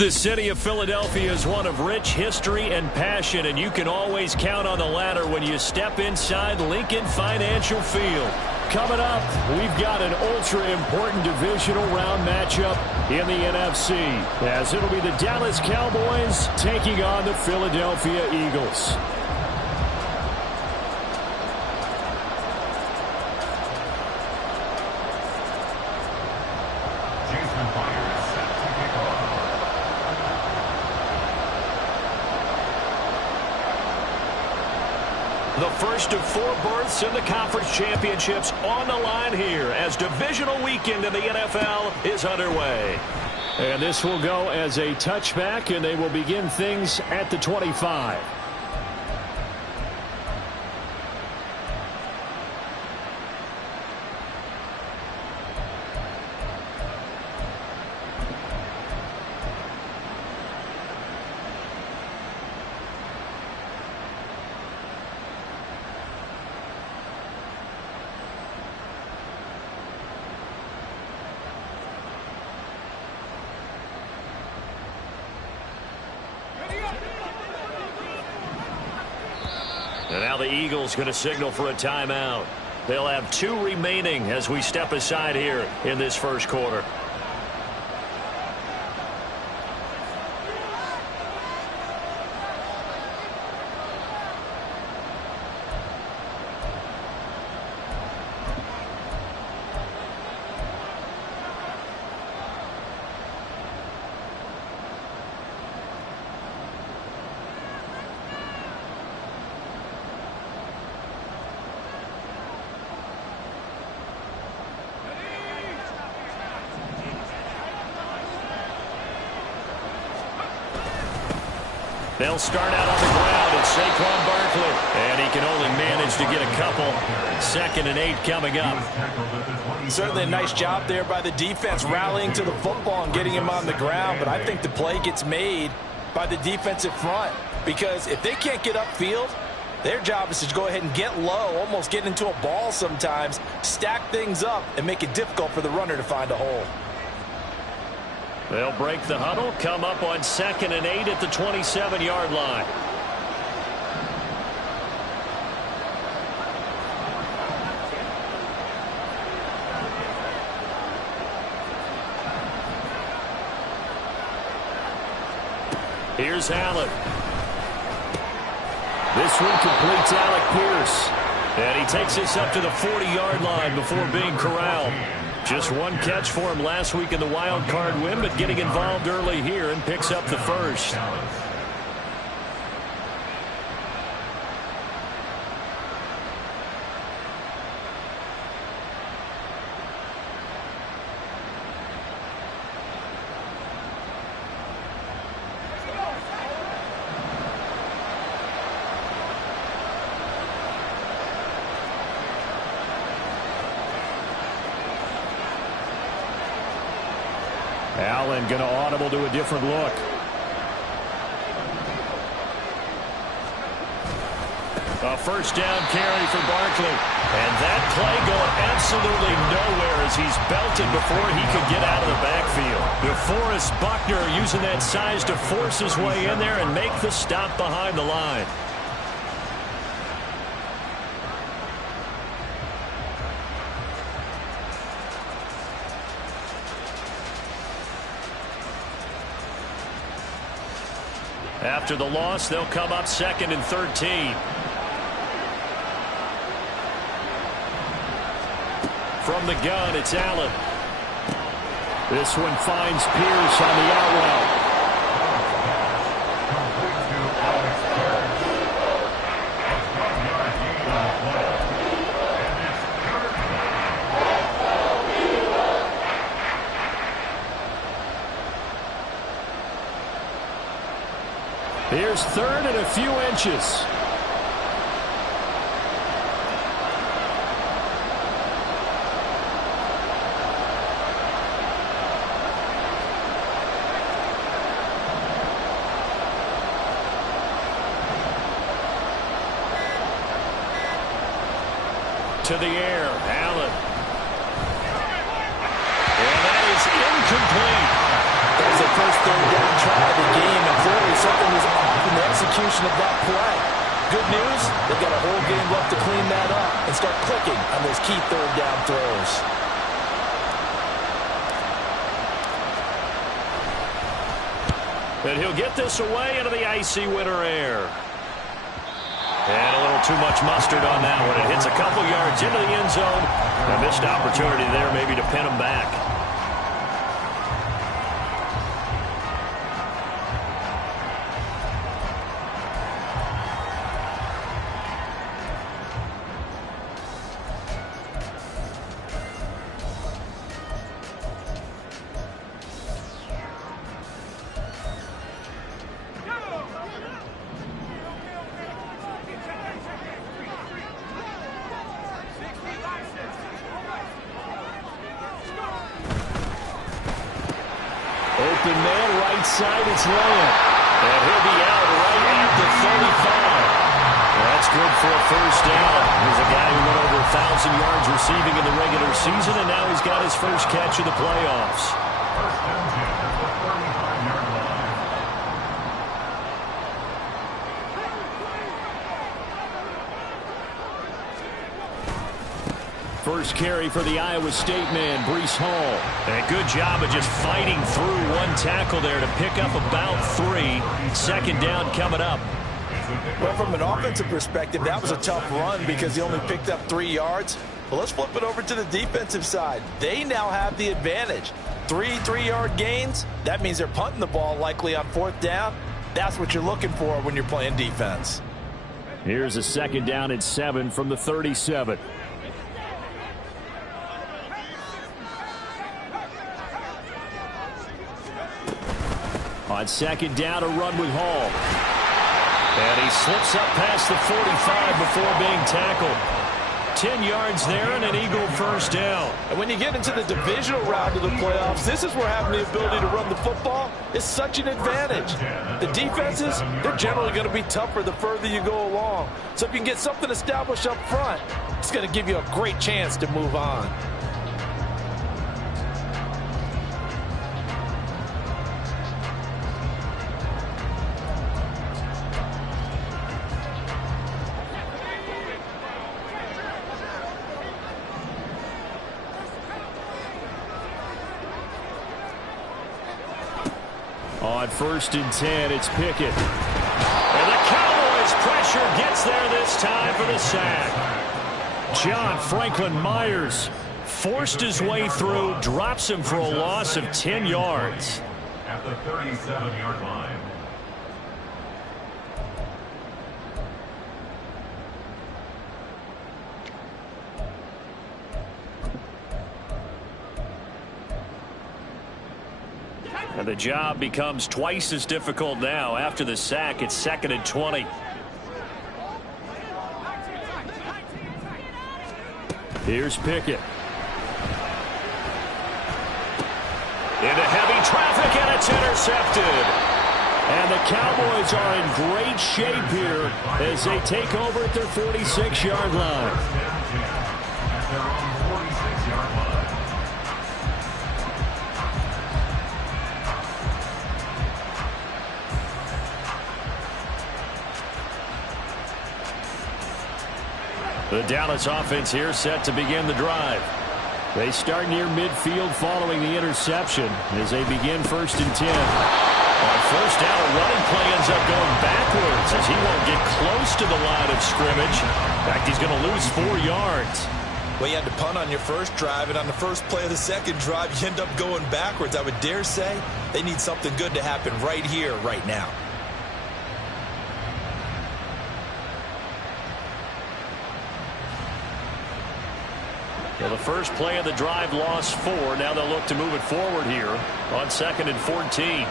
The city of Philadelphia is one of rich history and passion, and you can always count on the latter when you step inside Lincoln Financial Field. Coming up, we've got an ultra-important divisional round matchup in the NFC, as it'll be the Dallas Cowboys taking on the Philadelphia Eagles. The first of 4 berths in the conference championships on the line here as divisional weekend in the NFL is underway. And this will go as a touchback, and they will begin things at the 25. And now the Eagles going to signal for a timeout. They'll have 2 remaining as we step aside here in this first quarter. They'll start out on the ground. It's Saquon Barkley. And he can only manage to get a couple. 2nd and 8 coming up. Certainly a nice job there by the defense rallying to the football and getting him on the ground. But I think the play gets made by the defensive front. Because if they can't get upfield, their job is to go ahead and get low, almost get into a ball sometimes, stack things up, and make it difficult for the runner to find a hole. They'll break the huddle, come up on 2nd and 8 at the 27-yard line. Here's Allen. This one completes Alec Pierce. And he takes us up to the 40-yard line before being corralled. Just 1 catch for him last week in the wild card win, but getting involved early here and picks up the first. Allen going to audible to a different look. A first down carry for Barkley. And that play going absolutely nowhere as he's belted before he could get out of the backfield. DeForest Buckner using that size to force his way in there and make the stop behind the line. After the loss, they'll come up 2nd and 13. From the gun, it's Allen. This one finds Pierce on the out route. Here's 3rd and a few inches. To the air, Allen. And that is incomplete. That was a the first third down try of the game, and clearly something was off in the execution of that play. Good news, they've got a whole game left to clean that up and start clicking on those key third down throws. And he'll get this away into the icy winter air. And a little too much mustard on that one. It hits a couple yards into the end zone. A missed opportunity there maybe to pin him back. Open man, right side, it's Lamb. And he'll be out right at the 35. That's good for a first down. He's a guy who went over 1,000 yards receiving in the regular season, and now he's got his first catch of the playoffs. First carry for the Iowa State man, Breece Hall. And a good job of just fighting through one tackle there to pick up about 3. Second down coming up. Well, from an offensive perspective, that was a tough run because he only picked up 3 yards. Well, let's flip it over to the defensive side. They now have the advantage. 3 3-yard gains. That means they're punting the ball likely on 4th down. That's what you're looking for when you're playing defense. Here's a second down and 7 from the 37. On second down, a run with Hall. And he slips up past the 45 before being tackled. 10 yards there and an Eagle first down. And when you get into the divisional round of the playoffs, this is where having the ability to run the football is such an advantage. The defenses, they're generally going to be tougher the further you go along. So if you can get something established up front, it's going to give you a great chance to move on. On 1st and 10, it's Pickett. And the Cowboys pressure gets there this time for the sack. John Franklin Myers forced his way through, drops him for a loss of 10 yards. At the 37-yard line. And the job becomes twice as difficult now. After the sack, it's 2nd and 20. Here's Pickett. Into heavy traffic, and it's intercepted. And the Cowboys are in great shape here as they take over at their 46-yard line. At their own 46-yard line. The Dallas offense here set to begin the drive. They start near midfield following the interception as they begin 1st and 10. On first down, a running play ends up going backwards as he won't get close to the line of scrimmage. In fact, he's going to lose 4 yards. Well, you had to punt on your first drive, and on the first play of the second drive, you end up going backwards. I would dare say they need something good to happen right here, right now. Well, the first play of the drive lost 4. Now they'll look to move it forward here on 2nd and 14.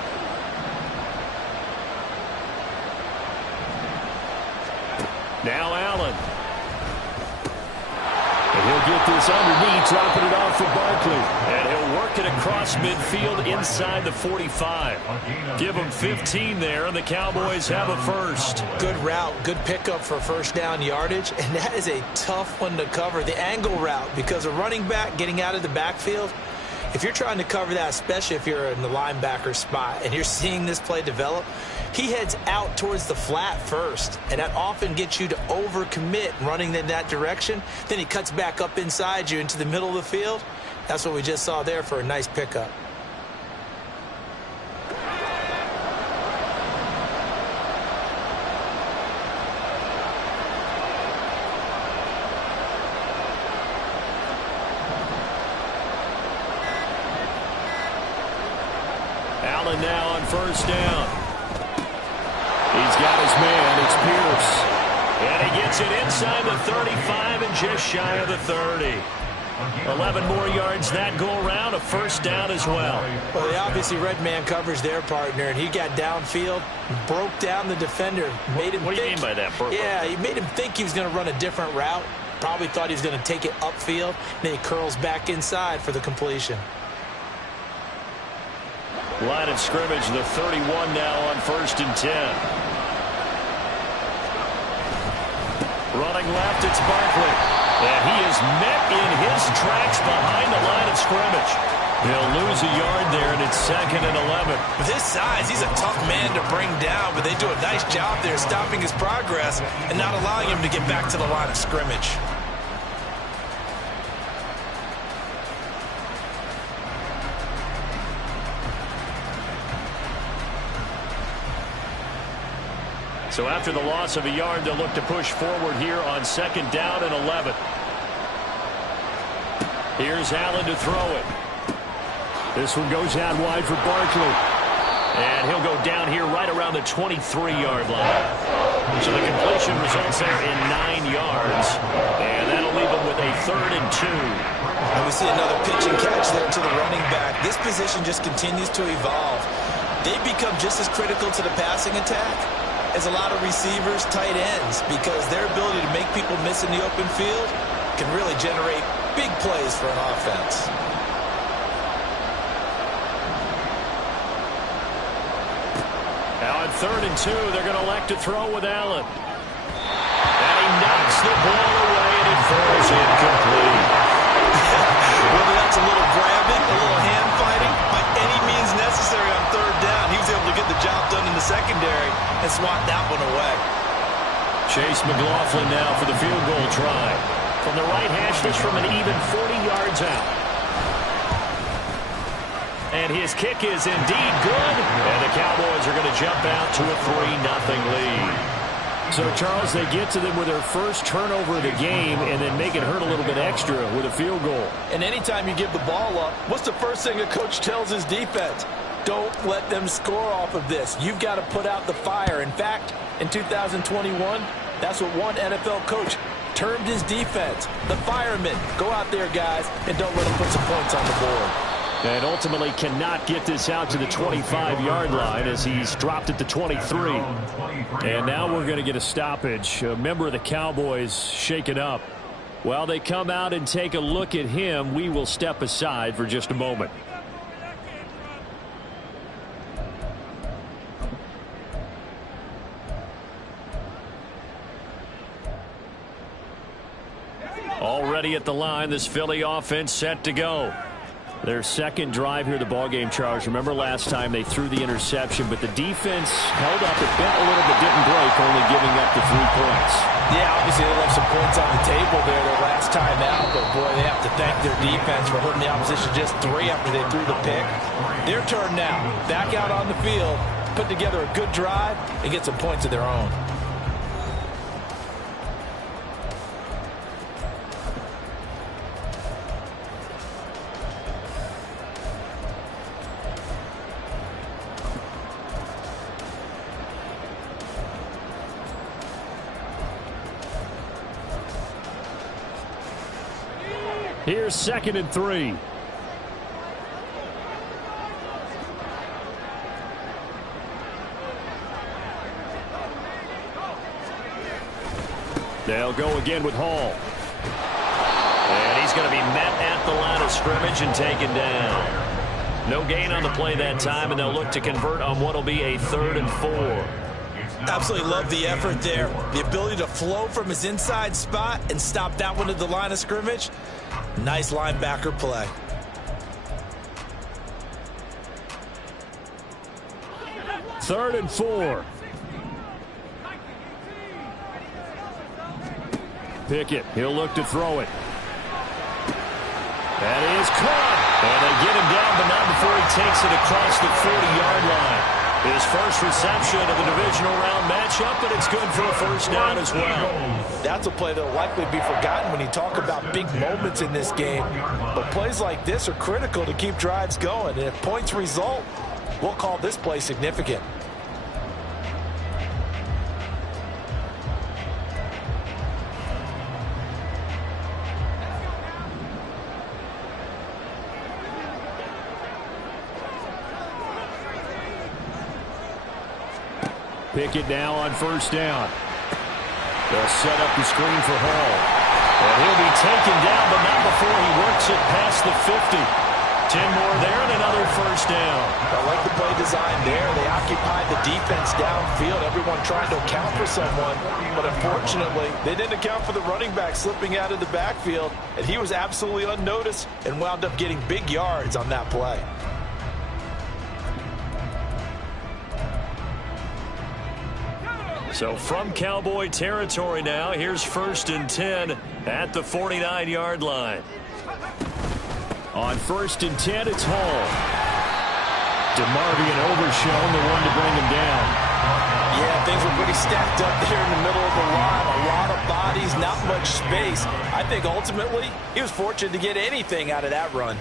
Now Allen. And he'll get this underneath, dropping it off for Barkley. And he'll work it across midfield inside the 45. Give him 15 there, and the Cowboys have a first. Good route, good pickup for first down yardage, and that is a tough one to cover, the angle route, because a running back getting out of the backfield, If you're trying to cover that, especially if you're in the linebacker spot and you're seeing this play develop, he heads out towards the flat first, and that often gets you to overcommit running in that direction. Then he cuts back up inside you into the middle of the field. That's what we just saw there for a nice pickup. Allen now on first down. He's got his man. It's Pierce. And he gets it inside the 35 and just shy of the 30. 11 more yards that go around, a first down as well. Well, they obviously red man coverage their partner, and he got downfield, broke down the defender, made him What do you mean by that, Burke? Yeah, he made him think he was going to run a different route. Probably thought he was going to take it upfield. Then he curls back inside for the completion. Line of scrimmage, the 31 now on first and 10. Running left, it's Barkley. And he is met in his tracks behind the line of scrimmage. He'll lose a yard there, and it's second and 11. With his size, he's a tough man to bring down, but they do a nice job there stopping his progress and not allowing him to get back to the line of scrimmage. So after the loss of a yard, they'll look to push forward here on second down and 11. Here's Allen to throw it. This one goes out wide for Barkley. And he'll go down here right around the 23-yard line. So the completion results there in 9 yards. And that'll leave him with a third and 2. And we see another pitch and catch there to the running back. This position just continues to evolve. They become just as critical to the passing attack as a lot of receivers, tight ends, because their ability to make people miss in the open field can really generate big plays for an offense. Now on third and 2, they're going to elect to throw with Allen. And he knocks the ball away, and it falls incomplete. Whether that's a little grabbing, a little hand fighting, by any means necessary on third down, he was able to get the job done in the secondary and swat that one away. Chase McLaughlin now for the field goal try. From the right hash, this from an even 40 yards out. And his kick is indeed good. And the Cowboys are going to jump out to a 3-0 lead. So, Charles, they get to them with their first turnover of the game and then make it hurt a little bit extra with a field goal. And anytime you give the ball up, what's the first thing a coach tells his defense? Don't let them score off of this. You've got to put out the fire. In fact, in 2021, that's what one NFL coach termed his defense. The firemen. Go out there, guys, and don't let them put some points on the board. And ultimately cannot get this out to the 25-yard line as he's dropped it to 23. And now we're going to get a stoppage. A member of the Cowboys shaken up. While they come out and take a look at him, we will step aside for just a moment. Already at the line, this Philly offense set to go. Their second drive here, the ballgame, Charles. Remember last time they threw the interception, but the defense held up. It bent a little but didn't break, only giving up the 3 points. Yeah, obviously they left some points on the table there their last time out, but boy, they have to thank their defense for holding the opposition just 3 after they threw the pick. Their turn now. Back out on the field, put together a good drive, and get some points of their own. Here's second and 3. They'll go again with Hall. And he's going to be met at the line of scrimmage and taken down. No gain on the play that time, and they'll look to convert on what will be a 3rd and 4. Absolutely love the effort there. The ability to flow from his inside spot and stop that one at the line of scrimmage. Nice linebacker play. 3rd and 4. Pickett, he'll look to throw it. That is caught. And they get him down, but not before he takes it across the 40-yard line. His first reception of the divisional round matchup, but it's good for a first down as well. That's a play that will likely be forgotten when you talk about big moments in this game. But plays like this are critical to keep drives going. And if points result, we'll call this play significant. Pickett now on first down. They'll set up the screen for Hall. And he'll be taken down, but not before he works it past the 50. 10 more there and another first down. I like the play design there. They occupied the defense downfield. Everyone trying to account for someone. But unfortunately, they didn't account for the running back slipping out of the backfield. And he was absolutely unnoticed and wound up getting big yards on that play. So from Cowboy territory now, here's 1st and 10 at the 49-yard line. On 1st and 10, it's Hall. DeMarvion Overshown, the one to bring him down. Yeah, things were pretty stacked up there in the middle of the line. A lot of bodies, not much space. I think ultimately he was fortunate to get anything out of that run.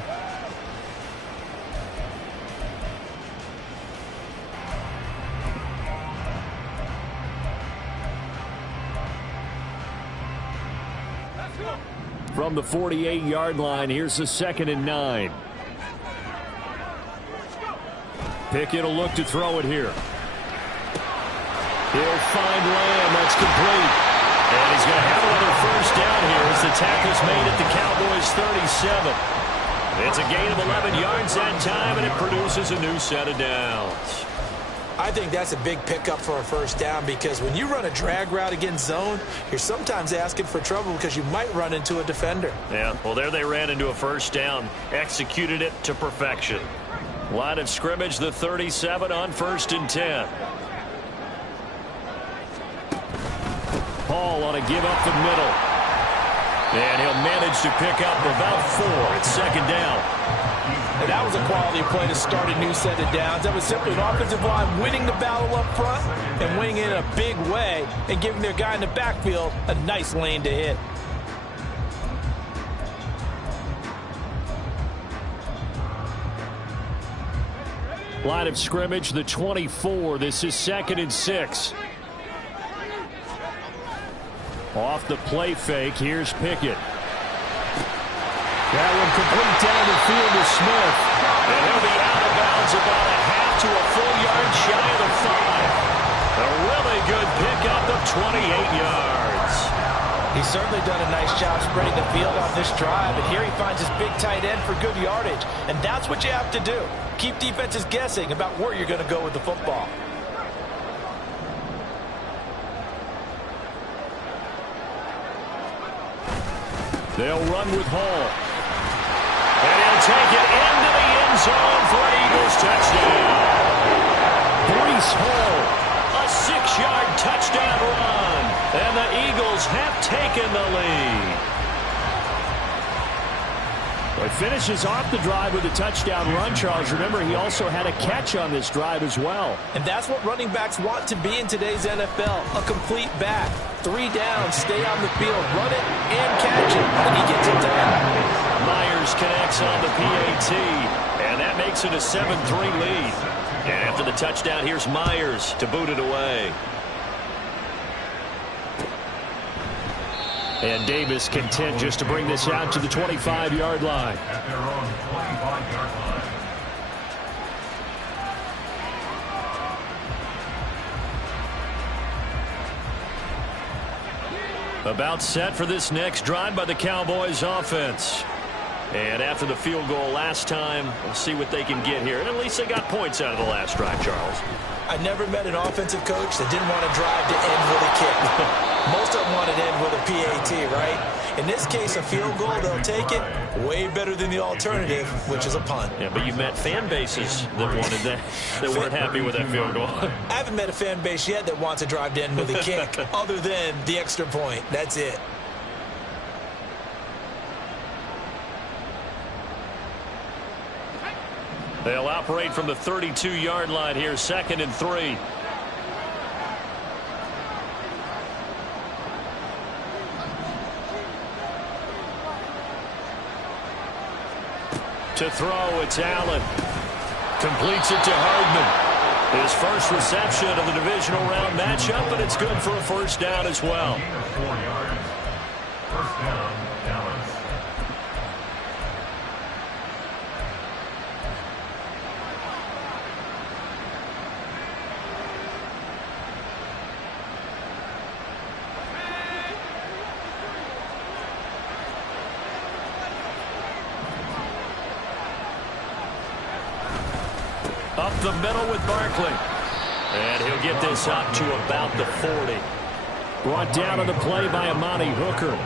From the 48-yard line, here's the 2nd and 9. Pickett will look to throw it here. He'll find Lamb. That's complete. And he's going to have another first down here as the tackle's made at the Cowboys' 37. It's a gain of 11 yards that time, and it produces a new set of downs. I think that's a big pickup for a first down because when you run a drag route against zone, you're sometimes asking for trouble because you might run into a defender. Yeah, well, there they ran into a first down, executed it to perfection. Line of scrimmage, the 37 on 1st and 10. Hall on a give up the middle. And he'll manage to pick up about 4. It's 2nd down. And that was a quality play to start a new set of downs. That was simply an offensive line winning the battle up front and winning it in a big way and giving their guy in the backfield a nice lane to hit. Line of scrimmage, the 24. This is 2nd and 6. Off the play fake, here's Pickett. That one complete down the field to Smith. And he'll be out of bounds about a half to a full yard shy of the 5. A really good pickup of 28 yards. He's certainly done a nice job spreading the field on this drive, and here he finds his big tight end for good yardage. And that's what you have to do. Keep defenses guessing about where you're going to go with the football. They'll run with Hall. And he'll take it into the end zone for an Eagles touchdown. Breece Hall, a 6-yard touchdown run. And the Eagles have taken the lead. It finishes off the drive with a touchdown run, Charles. Remember, he also had a catch on this drive as well. And that's what running backs want to be in today's NFL, a complete back. 3 downs, stay on the field, run it, and catch it. And he gets it done. Myers connects on the PAT, and that makes it a 7-3 lead. And after the touchdown, here's Myers to boot it away. And Davis content just to bring this out to the 25-yard line. At their own 25-yard line. About set for this next drive by the Cowboys offense. And after the field goal last time, we'll see what they can get here. And at least they got points out of the last drive, Charles. I never met an offensive coach that didn't want to drive to end with a kick. Most of them want to end with a PAT, right? In this case, a field goal, they'll take it. Way better than the alternative, which is a punt. Yeah, but you met fan bases that wanted that, that weren't happy with that field goal. I haven't met a fan base yet that wants to drive to end with a kick, other than the extra point. That's it. They'll operate from the 32-yard line here, 2nd and 3. To throw, it's Allen. Completes it to Hardman. His first reception of the divisional round matchup, but it's good for a first down as well. 4 yards. First down, Dallas. Up the middle with Barkley. And he'll get this up to about the 40. Brought down on the play by Amani Hooker.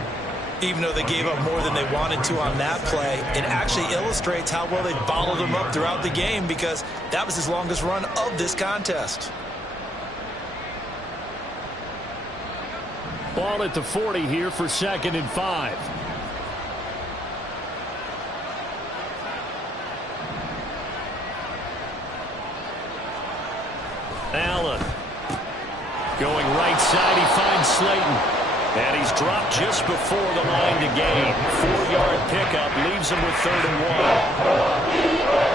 Even though they gave up more than they wanted to on that play, it actually illustrates how well they bottled him up throughout the game, because that was his longest run of this contest. Ball at the 40 here for 2nd and 5. Allen. Going right side, he finds Slayton. And he's dropped just before the line to gain. 4-yard pickup leaves him with 3rd and 1.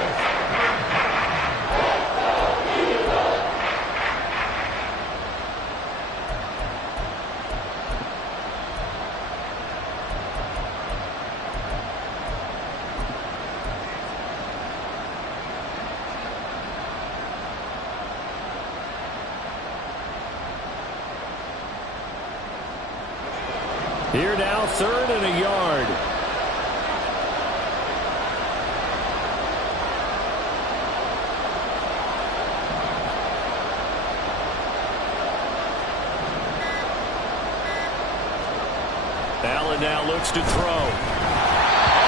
Here now, 3rd and a yard. Allen now looks to throw. Oh,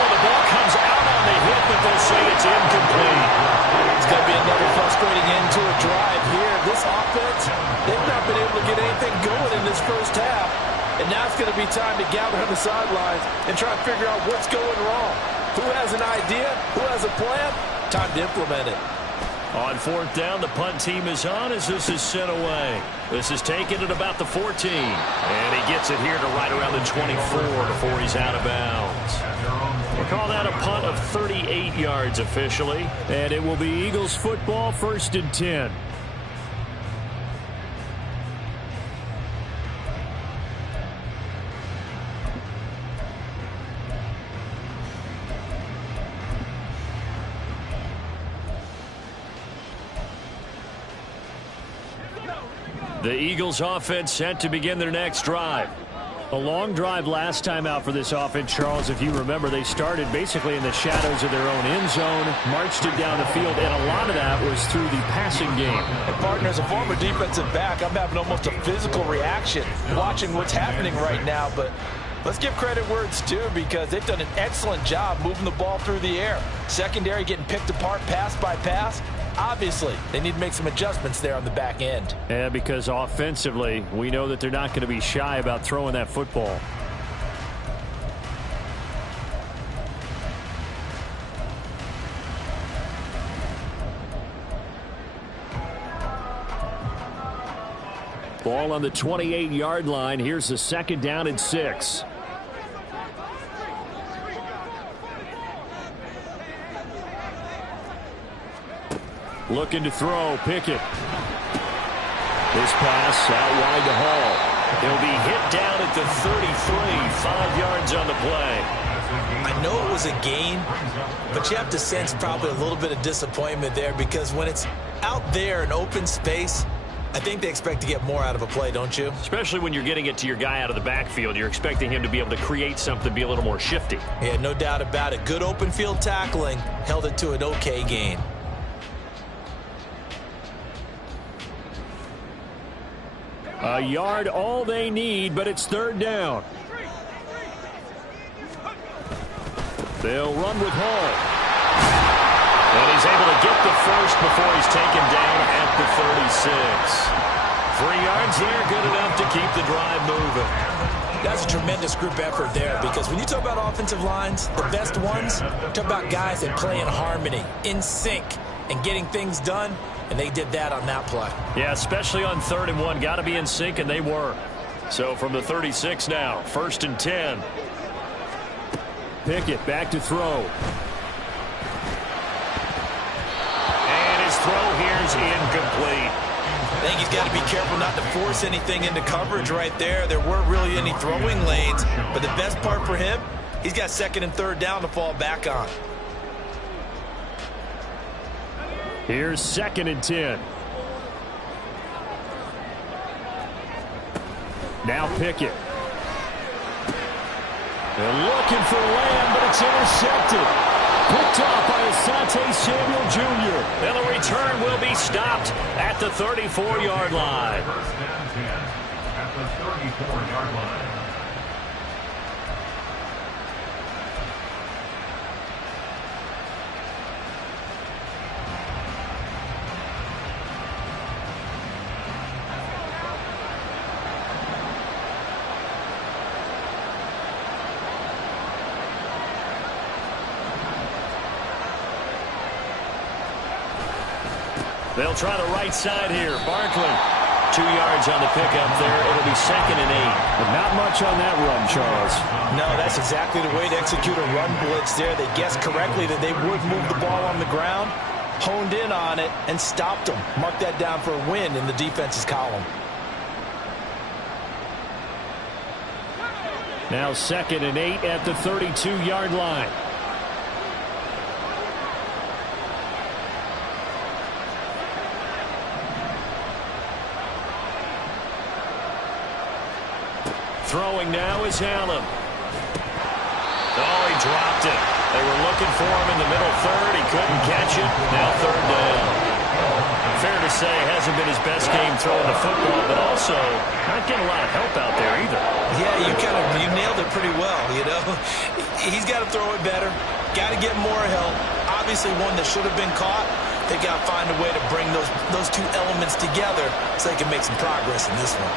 the ball comes out on the hit, but they'll say it's incomplete. It's going to be another frustrating end to a drive here. This offense, they've not been able to get anything going in this first half. And now it's going to be time to gather on the sidelines and try to figure out what's going wrong. Who has an idea? Who has a plan? Time to implement it. On 4th down, the punt team is on as this is sent away. This is taken at about the 14. And he gets it here to right around the 24 before he's out of bounds. We'll call that a punt of 38 yards officially. And it will be Eagles football, 1st and 10. The Eagles offense set to begin their next drive. A long drive last time out for this offense, Charles. If you remember, they started basically in the shadows of their own end zone, marched it down the field, and a lot of that was through the passing game. And partner, as a former defensive back, I'm having almost a physical reaction watching what's happening right now. But let's give credit where it's due, because they've done an excellent job moving the ball through the air. Secondary getting picked apart pass by pass. Obviously, they need to make some adjustments there on the back end. Yeah, because offensively, we know that they're not going to be shy about throwing that football. Ball on the 28-yard line. Here's the 2nd down and 6. Looking to throw, Pickett. This pass out wide to Hall. He'll be hit down at the 33, 5 yards on the play. I know it was a gain, but you have to sense probably a little bit of disappointment there, because when it's out there in open space, I think they expect to get more out of a play, don't you? Especially when you're getting it to your guy out of the backfield. You're expecting him to be able to create something, be a little more shifty. Yeah, no doubt about it. Good open field tackling. Held it to an okay gain. A yard all they need, but it's third down. They'll run with Hall. And he's able to get the first before he's taken down at the 36. 3 yards there, good enough to keep the drive moving. That's a tremendous group effort there, because when you talk about offensive lines, the best ones, talk about guys that play in harmony, in sync, and getting things done, and they did that on that play. Yeah, especially on 3rd and 1. Got to be in sync, and they were. So from the 36 now, 1st and 10. Pickett back to throw. And his throw here is incomplete. I think he's got to be careful not to force anything into coverage right there. There weren't really any throwing lanes, but the best part for him, he's got 2nd and 3rd down to fall back on. Here's 2nd and 10. Now Pickett. They're looking for Lamb, but it's intercepted. Picked off by Asante Samuel Jr. And the return will be stopped at the 34-yard line. First and 10 at the 34-yard line. They'll try the right side here. Barkley. 2 yards on the pickup there. It'll be 2nd and 8. But not much on that run, Charles. No, that's exactly the way to execute a run blitz there. They guessed correctly that they would move the ball on the ground, honed in on it, and stopped them. Mark that down for a win in the defense's column. Now 2nd and 8 at the 32-yard line. Throwing now is Allen. Oh, he dropped it. They were looking for him in the middle 3rd. He couldn't catch it. Now 3rd down. Fair to say, hasn't been his best game throwing the football, but also not getting a lot of help out there either. Yeah, you nailed it pretty well, you know. He's got to throw it better. Got to get more help. Obviously one that should have been caught. They got to find a way to bring those two elements together so they can make some progress in this one.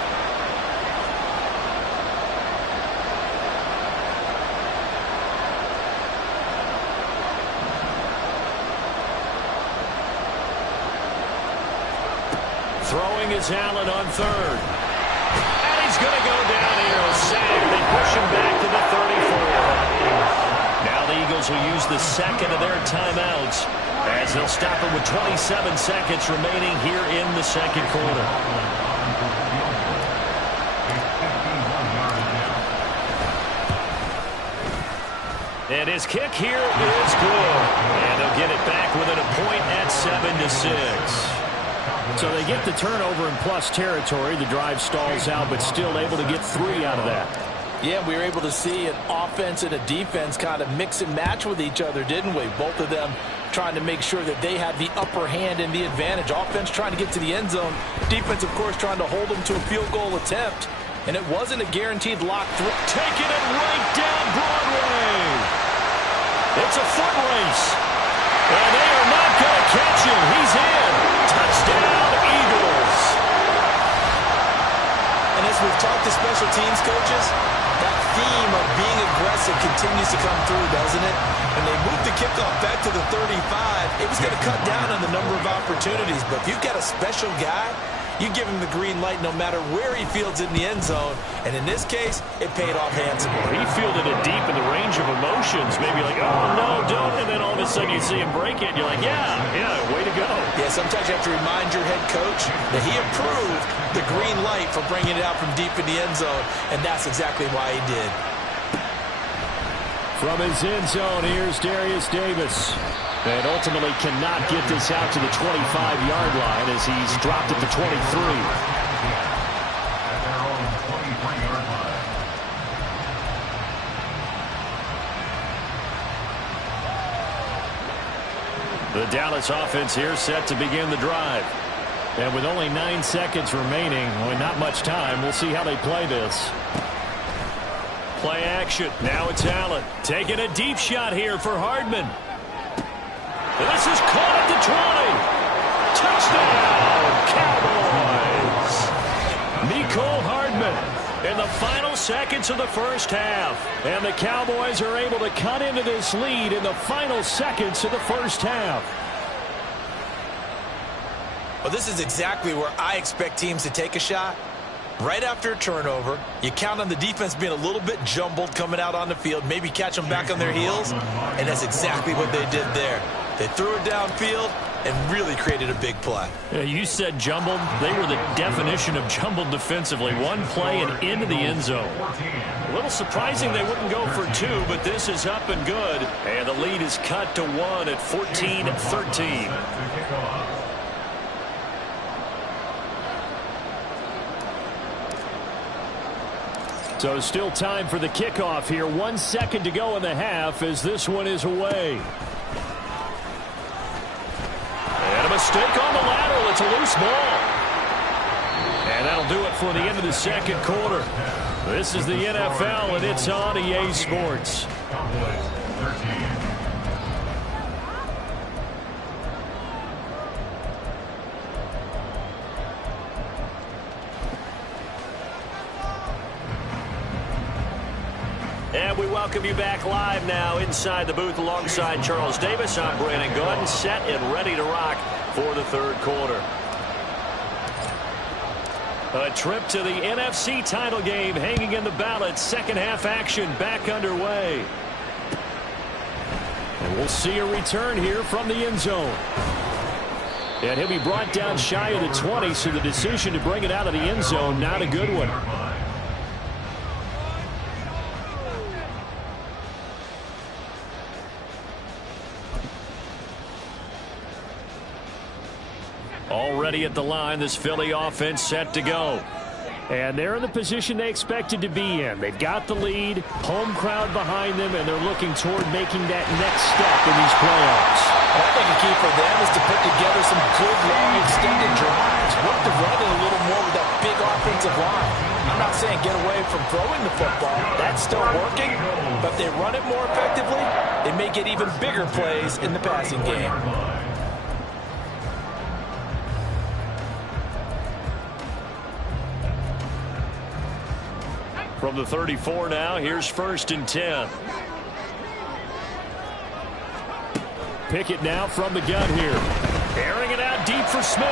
Throwing is Allen on 3rd. And he's going to go down here. A sack. They push him back to the 34. Now the Eagles will use the 2nd of their timeouts as they'll stop it with 27 seconds remaining here in the 2nd quarter. And his kick here is good. And they'll get it back within a point at 7-6. So they get the turnover in plus territory. The drive stalls out, but still able to get 3 out of that. Yeah, we were able to see an offense and a defense kind of mix and match with each other, didn't we? Both of them trying to make sure that they had the upper hand and the advantage. Offense trying to get to the end zone. Defense, of course, trying to hold them to a field goal attempt. And it wasn't a guaranteed lock through. Taking it right down Broadway. It's a foot race. And they are not going to catch him. He's in. Touchdown, Eagles. And as we've talked to special teams coaches, that theme of being aggressive continues to come through, doesn't it? When they moved the kickoff back to the 35, it was going to cut down on the number of opportunities. But if you've got a special guy, you give him the green light no matter where he fields it in the end zone. And in this case, it paid off handsomely. He fielded it deep in the range of emotions. Maybe like, oh, no, don't. And then all of a sudden you see him break it. And you're like, yeah, way to go. Yeah, sometimes you have to remind your head coach that he approved the green light for bringing it out from deep in the end zone. And that's exactly why he did. From his end zone, here's Darius Davis. And ultimately cannot get this out to the 25-yard line as he's dropped at the 23. At their own 23-yard line. The Dallas offense here set to begin the drive. And with only 9 seconds remaining, with not much time, we'll see how they play this. Play action. Now it's Allen. Taking a deep shot here for Hardman. This is caught at the 20. Touchdown, Cowboys. Nicole Hardman in the final seconds of the first half. And the Cowboys are able to cut into this lead in the final seconds of the first half. Well, this is exactly where I expect teams to take a shot. Right after a turnover, you count on the defense being a little bit jumbled coming out on the field, maybe catch them back on their heels, and that's exactly what they did there. They threw it downfield and really created a big play. Yeah, you said jumbled. They were the definition of jumbled defensively. One play and into the end zone. A little surprising they wouldn't go for 2, but this is up and good. And the lead is cut to 1 at 14-13. So still time for the kickoff here. 1 second to go in the half as this one is away. And a mistake on the lateral. It's a loose ball. And that'll do it for the end of the second quarter. This is the NFL, and it's on EA Sports. Cowboys 13. And we welcome you back live now inside the booth alongside Charles Davis. I'm Brandon Gaudin, set and ready to rock for the third quarter. A trip to the NFC title game hanging in the balance. Second half action back underway. And we'll see a return here from the end zone. And he'll be brought down shy of the 20, so the decision to bring it out of the end zone, not a good one. Already at the line, this Philly offense set to go. And they're in the position they expected to be in. They've got the lead, home crowd behind them, and they're looking toward making that next step in these playoffs. I think the key for them is to put together some good, long, extended drives. Work the running a little more with that big offensive line. I'm not saying get away from throwing the football. That's still working. But if they run it more effectively, they may get even bigger plays in the passing game. From the 34 now, here's 1st and 10. Pickett now from the gun here. Airing it out deep for Smith.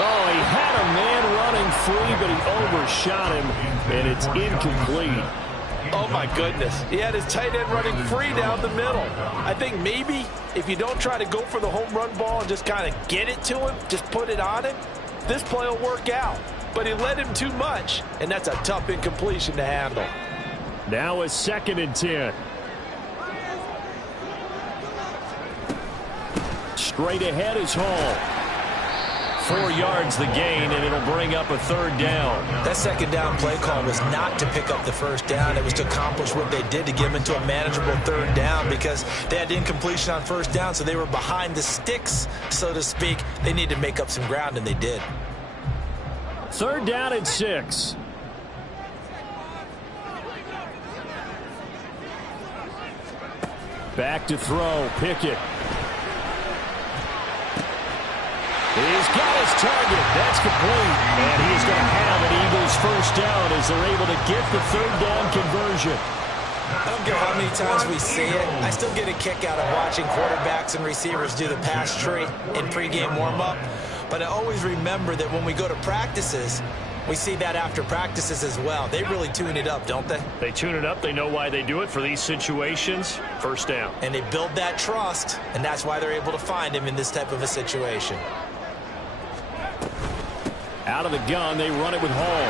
Oh, he had a man running free, but he overshot him, and it's incomplete. Oh, my goodness. He had his tight end running free down the middle. I think maybe if you don't try to go for the home run ball and just kind of get it to him, just put it on him, this play will work out. But he led him too much, and that's a tough incompletion to handle. Now a 2nd and 10. Straight ahead is Hall. 4 yards the gain, and it'll bring up a 3rd down. That 2nd down play call was not to pick up the 1st down. It was to accomplish what they did to get him into a manageable 3rd down because they had incompletion on 1st down, so they were behind the sticks, so to speak. They needed to make up some ground, and they did. 3rd down and 6. Back to throw, Pickett. He's got his target. That's complete. And he is going to have an Eagles 1st down as they're able to get the 3rd down conversion. I don't care how many times we see it. I still get a kick out of watching quarterbacks and receivers do the pass tree in pregame warm-up. But I always remember that when we go to practices, we see that after practices as well. They really tune it up, don't they? They tune it up. They know why they do it for these situations. 1st down. And they build that trust, and that's why they're able to find him in this type of a situation. Out of the gun, they run it with Hall.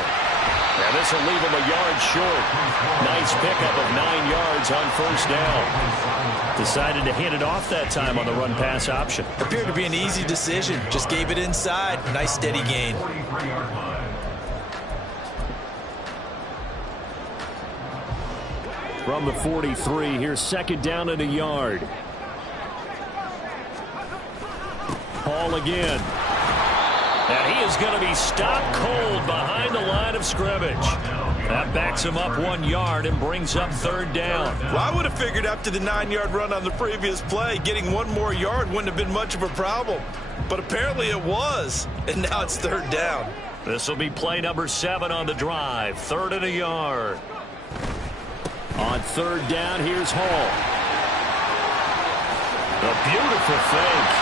And this will leave him a yard short. Nice pickup of 9 yards on first down. Decided to hand it off that time on the run-pass option. Appeared to be an easy decision. Just gave it inside. Nice steady gain. From the 43, here's second down and a yard. Hall again. And he is going to be stopped cold behind the line of scrimmage. That backs him up 1 yard and brings up third down. Well, I would have figured after the 9-yard run on the previous play, getting 1 more yard wouldn't have been much of a problem. But apparently it was, and now it's third down. This will be play number 7 on the drive. Third and a yard. On third down, here's Hall. A beautiful fake.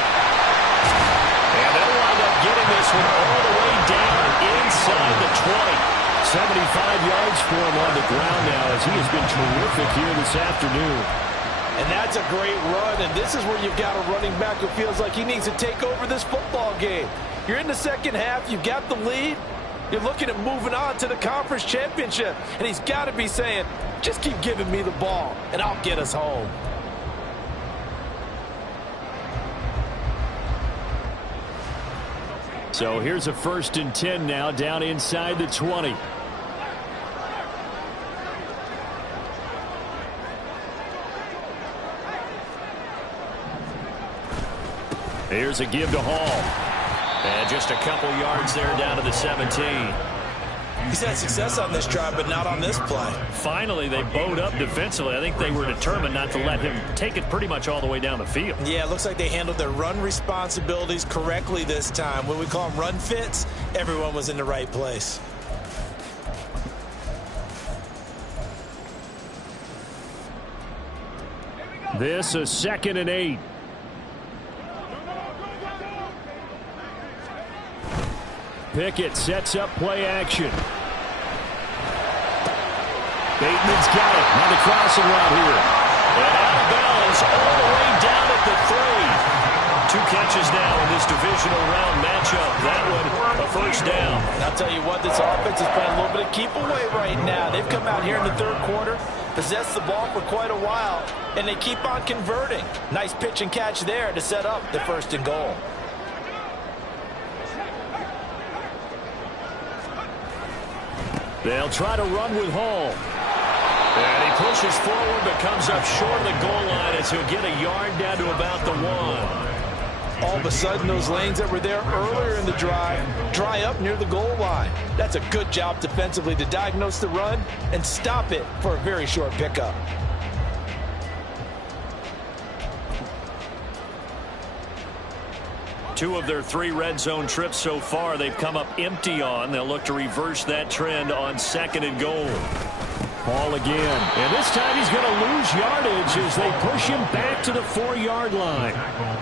And they'll wind up getting this one all the way down inside the 20. 75 yards for him on the ground now as he has been terrific here this afternoon. And that's a great run, and this is where you've got a running back who feels like he needs to take over this football game. You're in the second half, you've got the lead, you're looking at moving on to the conference championship, and he's got to be saying, just keep giving me the ball, and I'll get us home. So here's a 1st and 10 now down inside the 20. Here's a give to Hall. And just a couple yards there down to the 17. He's had success on this drive, but not on this play. Finally, they bowed up defensively. I think they were determined not to let him take it pretty much all the way down the field. Yeah, it looks like they handled their run responsibilities correctly this time. When we call them run fits, everyone was in the right place. This is 2nd and 8. Pickett sets up play action. Bateman's got it on the crossing route here. And out of bounds all the way down at the 3. 2 catches now in this divisional round matchup. That one a first down. And I'll tell you what, this offense is playing a little bit of keep away right now. They've come out here in the third quarter, possessed the ball for quite a while, and they keep on converting. Nice pitch and catch there to set up the 1st and goal. They'll try to run with Hall. And he pushes forward but comes up short of the goal line as he'll get a yard down to about the 1. All of a sudden, those lanes that were there earlier in the drive dry up near the goal line. That's a good job defensively to diagnose the run and stop it for a very short pickup. Two of their 3 red zone trips so far they've come up empty on. They'll look to reverse that trend on 2nd and goal. Ball again. And this time he's going to lose yardage as they push him back to the 4-yard line.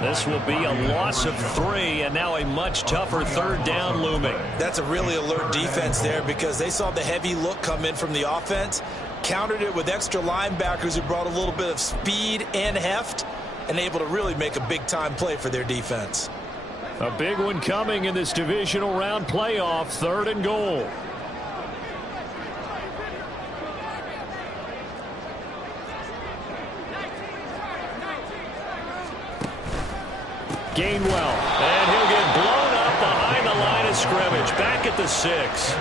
This will be a loss of 3 and now a much tougher third down looming. That's a really alert defense there because they saw the heavy look come in from the offense, countered it with extra linebackers who brought a little bit of speed and heft, and able to really make a big-time play for their defense. A big one coming in this divisional round playoff, 3rd and goal. Gainwell, and he'll get blown up behind the line of scrimmage, back at the 6.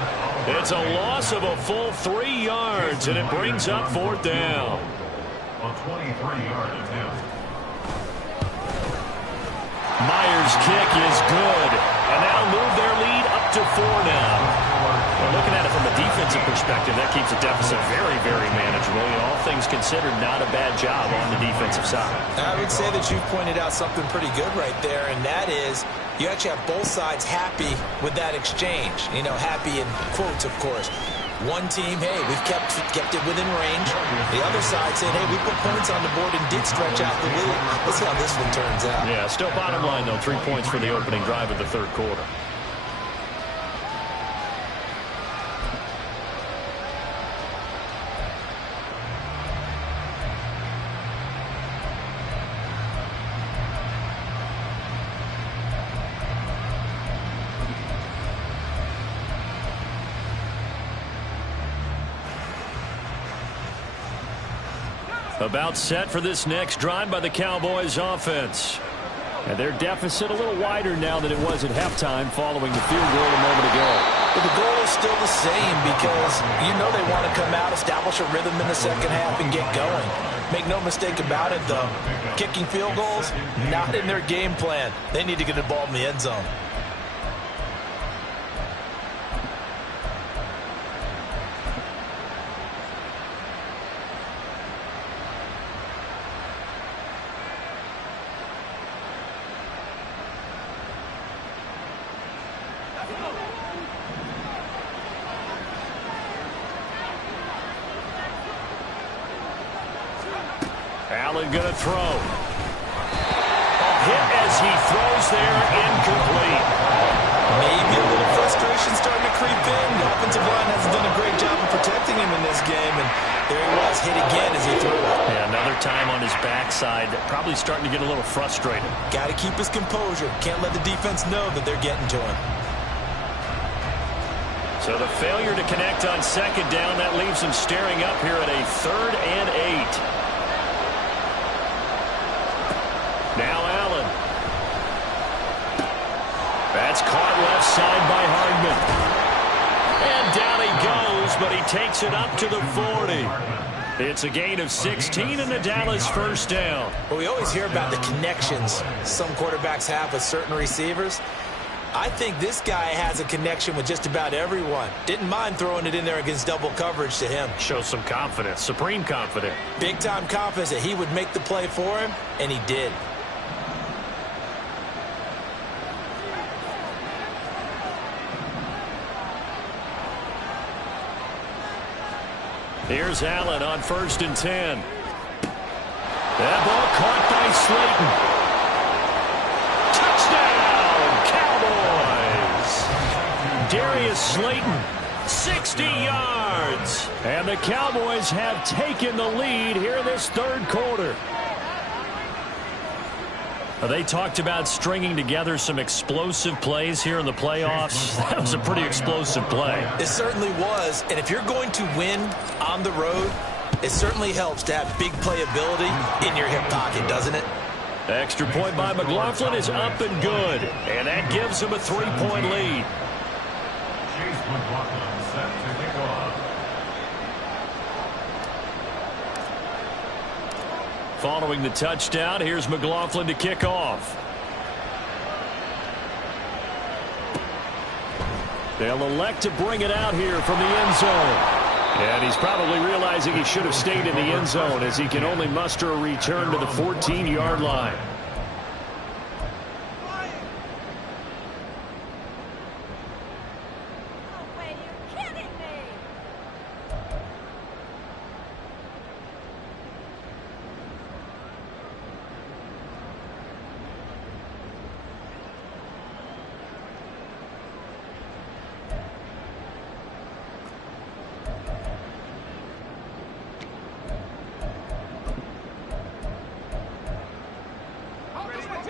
It's a loss of a full 3 yards, and it brings up 4th down. A 23-yard attempt. Myers' kick is good, and that'll move their lead up to 4 now. Well, looking at it from a defensive perspective, that keeps the deficit very, very manageable. All things considered, not a bad job on the defensive side. I would say that you've pointed out something pretty good right there, and that is you actually have both sides happy with that exchange. You know, happy in quotes, of course. One team, hey, we've kept it within range. The other side said, hey, we put points on the board and did stretch out the lead. Let's see how this one turns out. Yeah, still bottom line, though, 3 points for the opening drive of the third quarter. About set for this next drive by the Cowboys offense. And their deficit a little wider now than it was at halftime following the field goal a moment ago. But the goal is still the same because you know they want to come out, establish a rhythm in the second half, and get going. Make no mistake about it, though. Kicking field goals, not in their game plan. They need to get the ball in the end zone. Allen going to throw. A hit as he throws there, incomplete. Maybe a little frustration starting to creep in. The offensive line hasn't done a great job of protecting him in this game, and there he was, hit again as he threw it. Yeah, another time on his backside, probably starting to get a little frustrated. Got to keep his composure. Can't let the defense know that they're getting to him. So the failure to connect on second down, that leaves him staring up here at a 3rd and 8. Now Allen. That's caught left side by Hardman. And down he goes, but he takes it up to the 40. It's a gain of 16 and a Dallas first down. Well, we always hear about the connections some quarterbacks have with certain receivers. I think this guy has a connection with just about everyone. Didn't mind throwing it in there against double coverage to him. Shows some confidence, supreme confidence. Big-time confidence that he would make the play for him, and he did. Here's Allen on 1st and 10. That ball caught by Slayton. Touchdown, Cowboys. Darius Slayton, 60 yards. And the Cowboys have taken the lead here in this 3rd quarter. They talked about stringing together some explosive plays here in the playoffs. That was a pretty explosive play. It certainly was. And if you're going to win on the road, it certainly helps to have big playability in your hip pocket, doesn't it? Extra point by McLaughlin is up and good. And that gives him a 3-point lead. Chase McLaughlin set to kick off. Following the touchdown, here's McLaughlin to kick off. They'll elect to bring it out here from the end zone. And he's probably realizing he should have stayed in the end zone as he can only muster a return to the 14-yard line.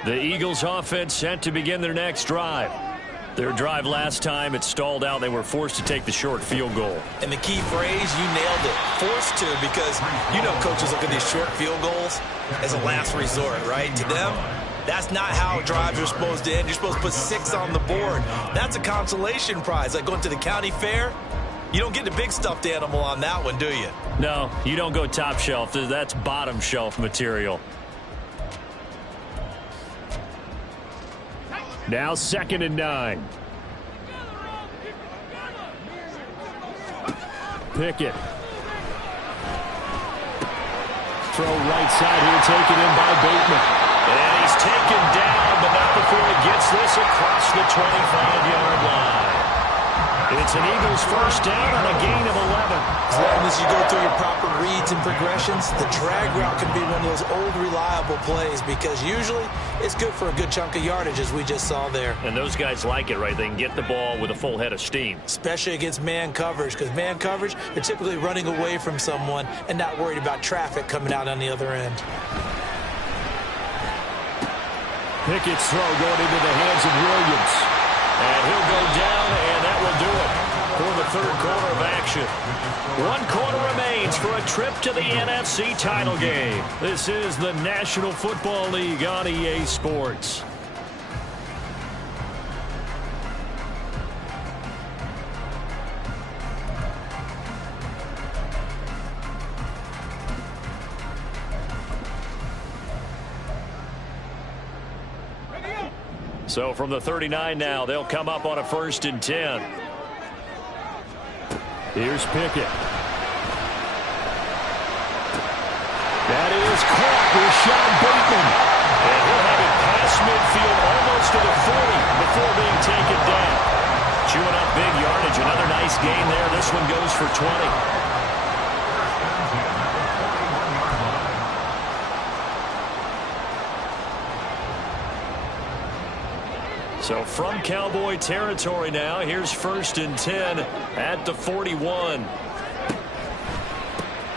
The Eagles offense set to begin their next drive. Their drive last time, it stalled out. They were forced to take the short field goal. And the key phrase, you nailed it. Forced to, because you know coaches look at these short field goals as a last resort, right? To them, that's not how drives are supposed to end. You're supposed to put 6 on the board. That's a consolation prize. Like going to the county fair, you don't get the big stuffed animal on that one, do you? No, you don't go top shelf. That's bottom shelf material. Now 2nd and 9. Pickett. Throw right side here, taken in by Bateman. And he's taken down, but not before he gets this across the 25-yard line. It's an Eagles first down on a gain of 11. As long as you go through your proper reads and progressions, the drag route can be one of those old reliable plays because usually it's good for a good chunk of yardage as we just saw there. And those guys like it, right? They can get the ball with a full head of steam. Especially against man coverage, because man coverage, they're typically running away from someone and not worried about traffic coming out on the other end. Pickett's throw going into the hands of Williams. And he'll go down, and that will do it for the third quarter of action. 1 quarter remains for a trip to the NFC title game. This is the National Football League on EA Sports. So from the 39 now, they'll come up on a 1st and 10. Here's Pickett. That is caught with Sean Bateman. And he'll have it past midfield almost to the 40 before being taken down. Chewing up big yardage. Another nice gain there. This one goes for 20. So from Cowboy territory now, here's 1st and 10 at the 41.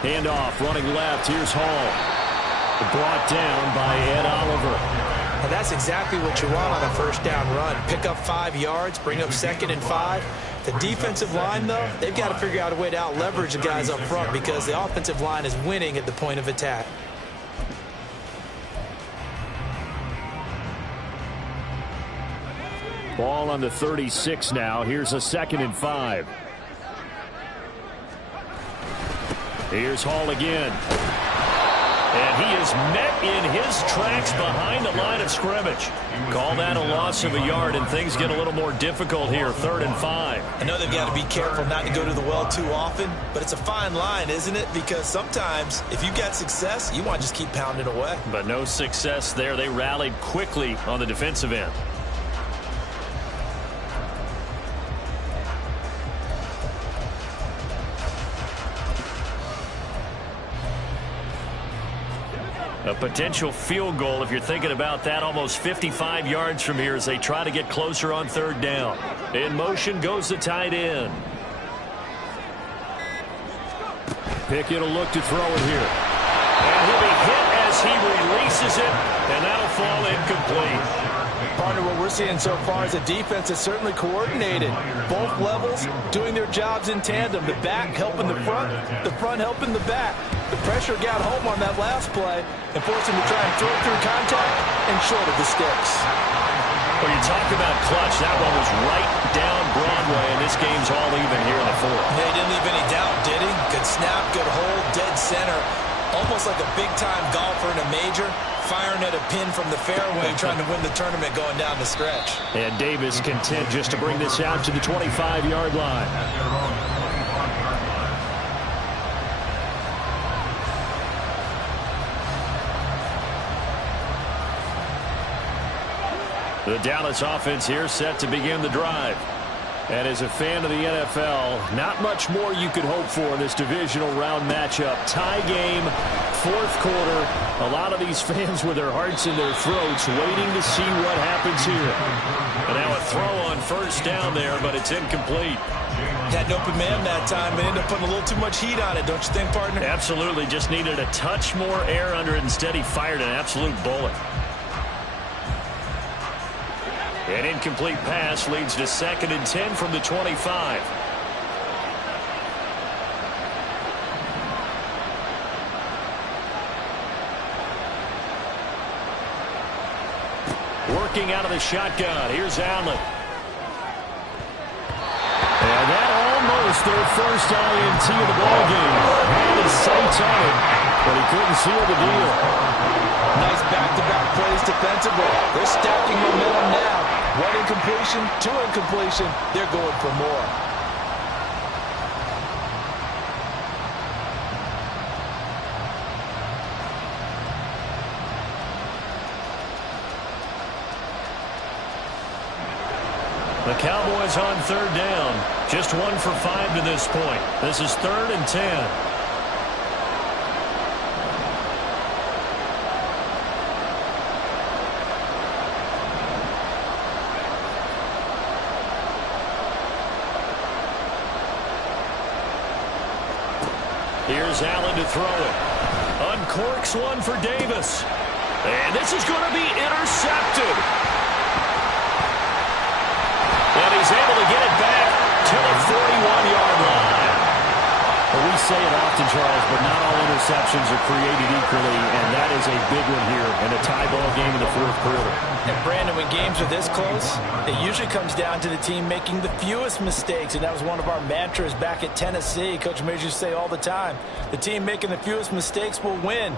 Handoff, running left. Here's Hall. Brought down by Ed Oliver. And that's exactly what you want on a 1st down run. Pick up 5 yards, bring up 2nd and 5. The defensive line, though, they've got to figure out a way to out-leverage the guys up front because the offensive line is winning at the point of attack. Ball on the 36 now. Here's a 2nd and 5. Here's Hall again. And he is met in his tracks behind the line of scrimmage. Call that a loss of a yard, and things get a little more difficult here. 3rd and 5. I know they've got to be careful not to go to the well too often, but it's a fine line, isn't it? Because sometimes if you got success, you want to just keep pounding away. But no success there. They rallied quickly on the defensive end. A potential field goal, if you're thinking about that, almost 55 yards from here as they try to get closer on 3rd down. In motion goes the tight end. Pickett will look to throw it here. And he'll be hit as he releases it, and that'll fall incomplete. Partner, what we're seeing so far is a defense that's certainly coordinated. Both levels doing their jobs in tandem. The back helping the front helping the back. The pressure got home on that last play and forced him to try and throw it through contact and short of the sticks. Well, you talk about clutch. That one was right down Broadway, and this game's all even here in the 4th. Yeah, he didn't leave any doubt, did he? Good snap, good hold, dead center. Almost like a big-time golfer in a major, firing at a pin from the fairway, trying to win the tournament going down the stretch. And Davis content just to bring this out to the 25-yard line. The Dallas offense here set to begin the drive. And as a fan of the NFL, not much more you could hope for in this divisional round matchup. Tie game, 4th quarter. A lot of these fans with their hearts in their throats waiting to see what happens here. And now a throw on 1st down there, but it's incomplete. Had an open man that time and ended up putting a little too much heat on it, don't you think, partner? Absolutely. Just needed a touch more air under it. Instead, he fired an absolute bullet. An incomplete pass leads to 2nd and 10 from the 25. Working out of the shotgun. Here's Allen. And that almost their first INT of the ballgame. Had his sights on it, but he couldn't seal the deal. Nice back-to-back plays defensively. They're stacking momentum now. 1 incompletion, 2 incompletion. They're going for more. The Cowboys on 3rd down. Just 1 for 5 to this point. This is 3rd and 10. Here's Allen to throw it. Uncorks one for Davis. And this is going to be intercepted. And he's able to get it back to the 41-yard line. Well, we say it often, Charles, but not all interceptions are created equally, and that is a big one here in a tie ball game in the fourth quarter. And Brandon, when games are this close, it usually comes down to the team making the fewest mistakes, and that was one of our mantras back at Tennessee. Coach Mays used to say all the time, the team making the fewest mistakes will win.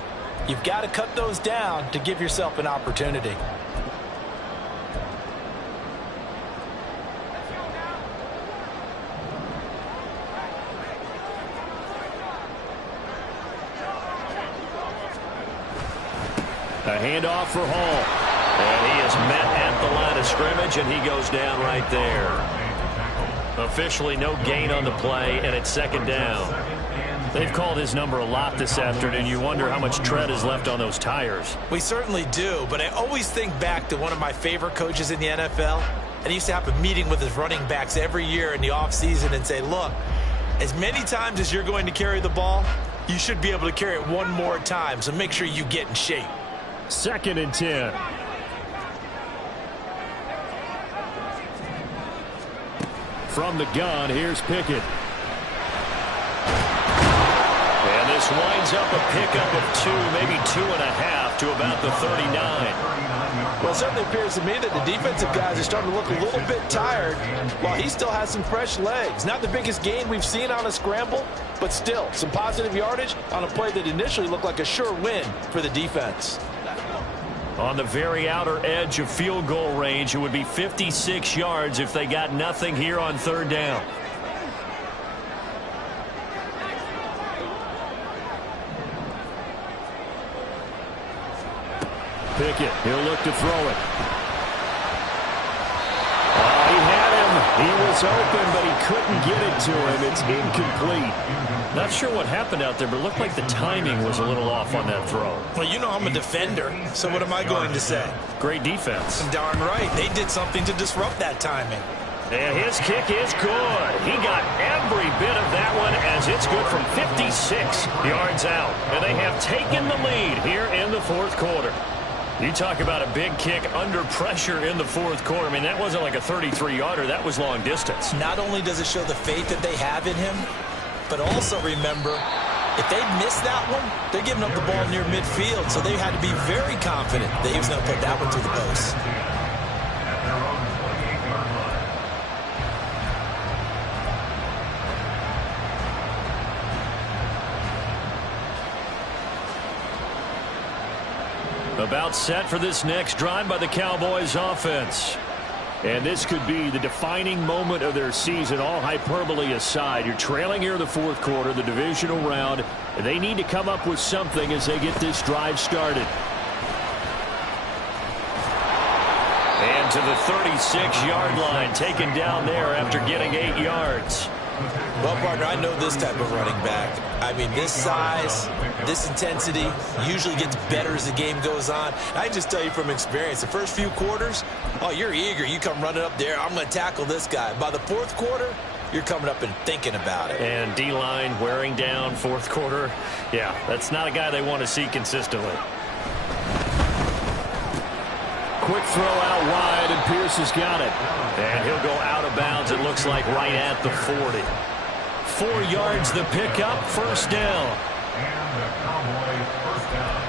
You've got to cut those down to give yourself an opportunity. A handoff for Hall. And he is met at the line of scrimmage, and he goes down right there. Officially no gain on the play, and it's second down. They've called his number a lot this afternoon. You wonder how much tread is left on those tires. We certainly do, but I always think back to one of my favorite coaches in the NFL, and he used to have a meeting with his running backs every year in the offseason and say, look, as many times as you're going to carry the ball, you should be able to carry it one more time, so make sure you get in shape. 2nd and 10. From the gun, here's Pickett. And this winds up a pickup of 2, maybe 2.5 to about the 39. Well, it certainly appears to me that the defensive guys are starting to look a little bit tired while he still has some fresh legs. Not the biggest gain we've seen on a scramble, but still some positive yardage on a play that initially looked like a sure win for the defense. On the very outer edge of field goal range, it would be 56 yards if they got nothing here on 3rd down. Pickett, he'll look to throw it. Oh, he had him. He was open, but he couldn't get it to him. It's incomplete. Not sure what happened out there, but it looked like the timing was a little off on that throw. Well, you know I'm a defender, so what am I going to say? Great defense. Darn right. They did something to disrupt that timing. And his kick is good. He got every bit of that one as it's good from 56 yards out. And they have taken the lead here in the fourth quarter. You talk about a big kick under pressure in the fourth quarter. I mean, that wasn't like a 33-yarder. That was long distance. Not only does it show the faith that they have in him, but also remember, if they miss that one, they're giving up the ball near midfield. So they had to be very confident that he was going to put that one through the post. About set for this next drive by the Cowboys offense. And this could be the defining moment of their season, all hyperbole aside. You're trailing here in the fourth quarter, the divisional round. And they need to come up with something as they get this drive started. And to the 36-yard line, taken down there after getting 8 yards. Well, partner, I know this type of running back. I mean, this size, this intensity usually gets better as the game goes on. I just tell you from experience, the first few quarters, oh, you're eager. You come running up there, I'm going to tackle this guy. By the fourth quarter, you're coming up and thinking about it. And D-line wearing down fourth quarter. Yeah, that's not a guy they want to see consistently. Quick throw out wide, and Pierce has got it. And he'll go out of bounds, it looks like, right at the 40. 4 yards the pickup, first down. And the Cowboys first down.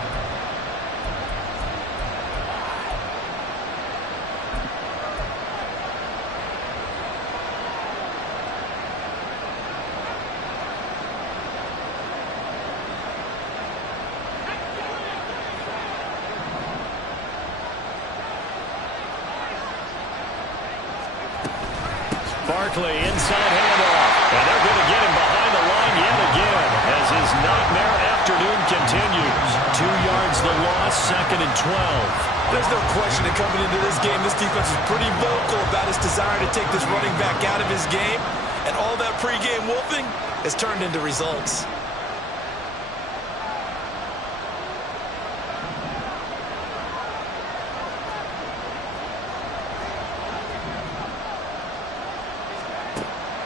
Barkley inside handoff. And they're going to get him behind the line yet again as his nightmare afternoon continues. 2 yards the loss, 2nd and 12. There's no question that coming into this game, this defense is pretty vocal about its desire to take this running back out of his game. And all that pregame wolfing has turned into results.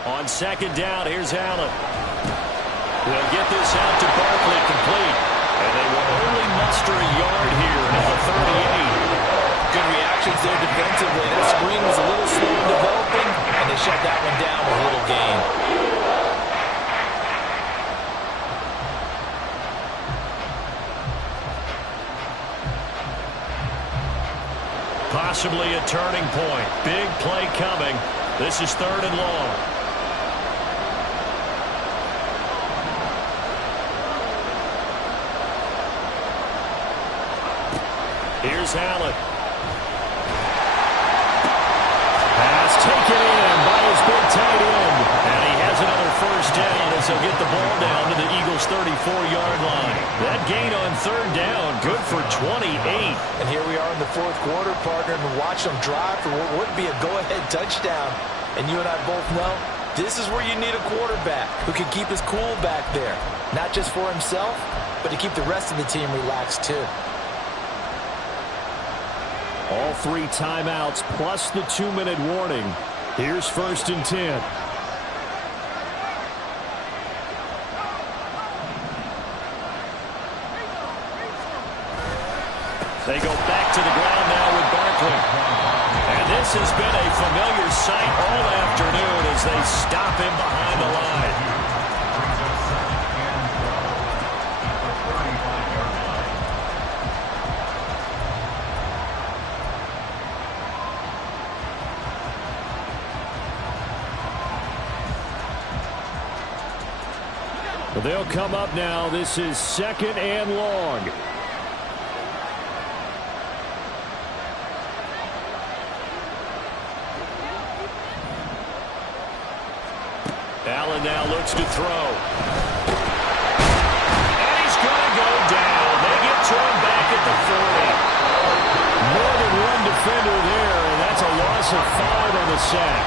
On 2nd down, here's Allen. They'll get this out to Barkley, complete. And they will only muster a yard here at the 38. Good reactions there defensively. That screen was a little slow in developing, and they shut that one down with a little Possibly a turning point. Big play coming. This is 3rd and long. Here's Allen. Pass taken in by his big tight end. And he has another first down as he'll get the ball down to the Eagles' 34-yard line. That gain on 3rd down, good for 28. And here we are in the 4th quarter, partner, and watch them drive for what would be a go-ahead touchdown. And you and I both know this is where you need a quarterback who can keep his cool back there. Not just for himself, but to keep the rest of the team relaxed too. All 3 timeouts plus the 2-minute warning. Here's 1st and 10. They go back to the ground now with Barkley. And this has been a familiar sight all afternoon as they stop him behind the line. They'll come up now. This is 2nd and long. Allen now looks to throw. And he's going to go down. They get to him back at the 40. More than one defender there, and that's a loss of 5 on the sack.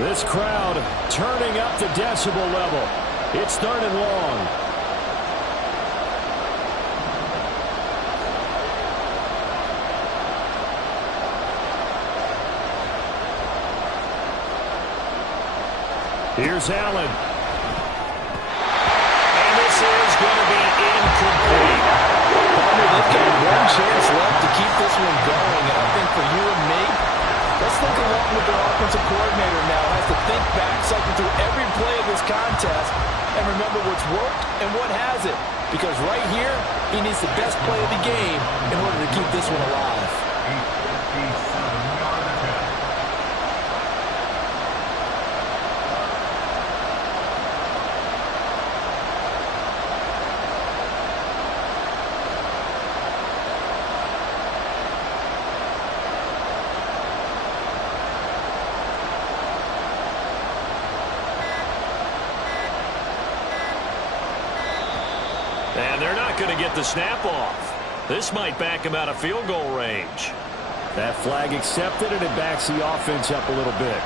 This crowd turning up the decibel level. It's 3rd and long. Here's Allen. And this is going to be incomplete. Partner, they've got one chance left to keep this one going, and I think for you and me, let's think along with their offensive coordinator now as to think back, cycle through every play of this contest, and remember what's worked and what hasn't. Because right here, he needs the best play of the game in order to keep this one alive. And they're not going to get the snap off. This might back him out of field goal range. That flag accepted, and it backs the offense up a little bit.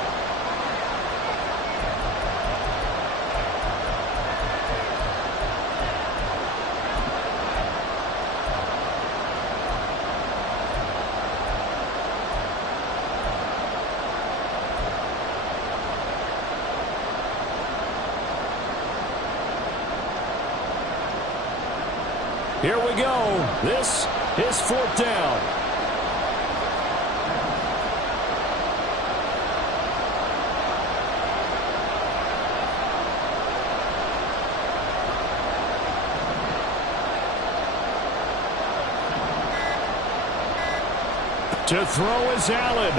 Here we go. This is 4th down. To throw is Allen.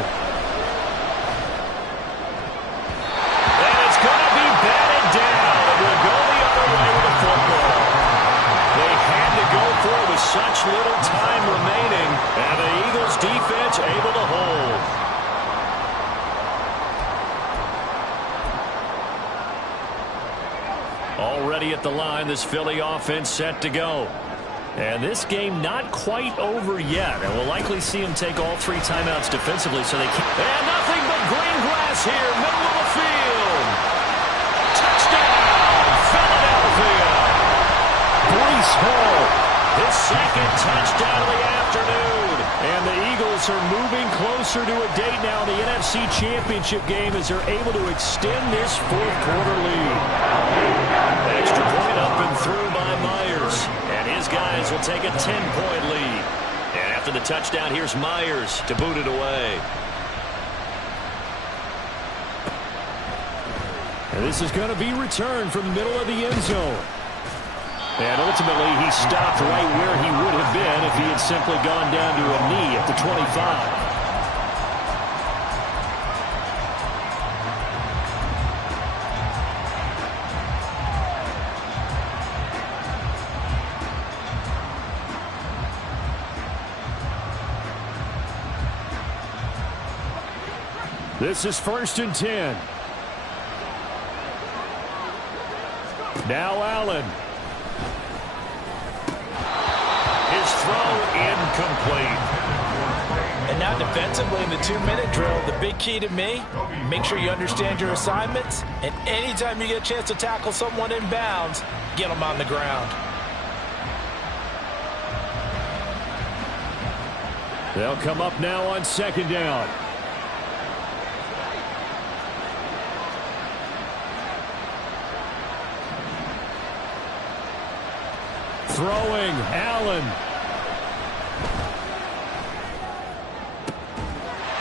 And it's going to be batted down. It will go the other way with the football. They had to go for it with such little time remaining, and the Eagles defense able to hold. Already at the line, this Philly offense set to go. And this game not quite over yet, and we'll likely see them take all 3 timeouts defensively so they can. And nothing but green grass here, middle of the field. Touchdown, Philadelphia. Breece Hall, his 2nd touchdown of the afternoon. And the Eagles are moving closer to a date now in the NFC Championship game as they're able to extend this 4th quarter lead. Extra point up and through by Myers. And his guys will take touchdown. Here's Myers to boot it away. And this is going to be returned from the middle of the end zone. And ultimately, he stopped right where he would have been if he had simply gone down to a knee at the 25. This is 1st and 10. Now Allen. His throw incomplete. And now defensively in the 2-minute drill, the big key to me, make sure you understand your assignments, and anytime you get a chance to tackle someone in bounds, get them on the ground. They'll come up now on 2nd down. Throwing, Allen.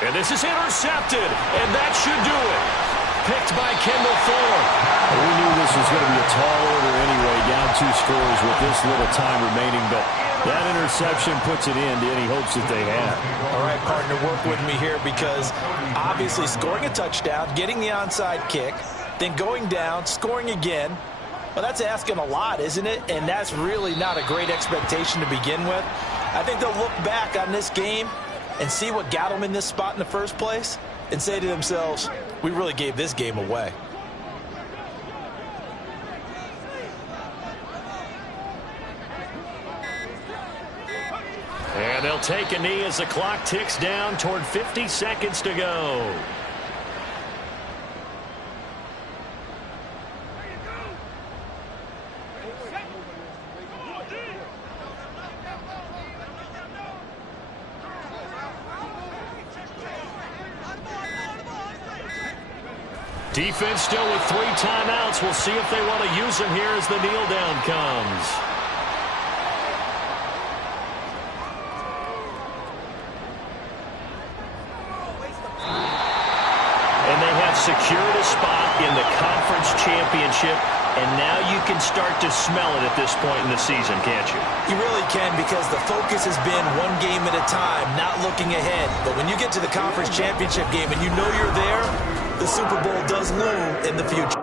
And this is intercepted, and that should do it. Picked by Kendall Fuller. We knew this was going to be a tall order anyway, down 2 scores with this little time remaining, but that interception puts it in to any hopes that they had. All right, partner, work with me here because obviously scoring a touchdown, getting the onside kick, then going down, scoring again. Well, that's asking a lot, isn't it? And that's really not a great expectation to begin with. I think they'll look back on this game and see what got them in this spot in the first place and say to themselves, we really gave this game away. And they'll take a knee as the clock ticks down toward 50 seconds to go. Defense still with 3 timeouts. We'll see if they want to use them here as the kneel down comes. And they have secured a spot in the conference championship, and now you can start to smell it at this point in the season, can't you? You really can, because the focus has been one game at a time, not looking ahead. But when you get to the conference championship game and you know you're there, the Super Bowl does loom in the future.